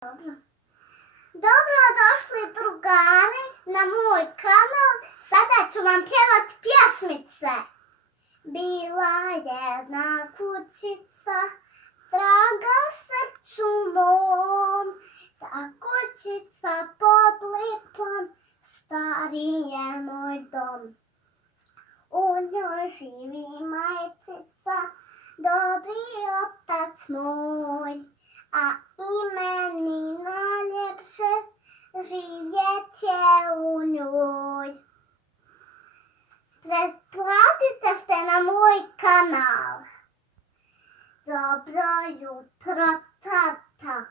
Dobro došli drugari na moj kanal. Sada ću vam pjevati pjesmice. Bila jedna kućica, draga srcu mom. Ta kućica pod lipom, stari je moj dom. U njoj živi majčica, dobri otac moj. A meni najljepše živjet je u njoj. Pretplatite se na moj kanal. Dobro jutro, tata,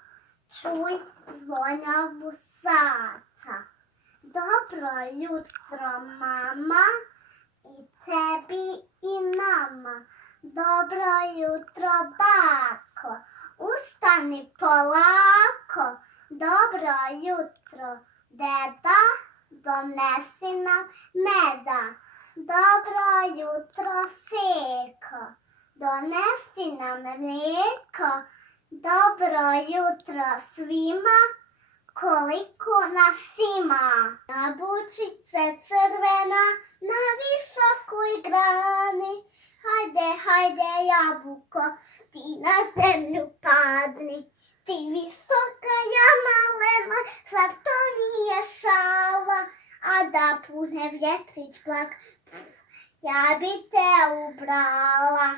čuj zvonjavu sata. Dobro jutro, mama, i tebi i nama. Dobro jutro, bako, ustani polako. Dobro jutro, deda, donesi nam meda. Dobro jutro, seko, donesi nam mlijeko. Dobro jutro svima, koliko nas ima. Jabučice crvena na visokoj grani. Hajde, hajde, jabuko, ti na zemlju padni. Ti visoka, ja malena, zar to nije šala? A da pune vjetrić plak, ja bi te ubrala.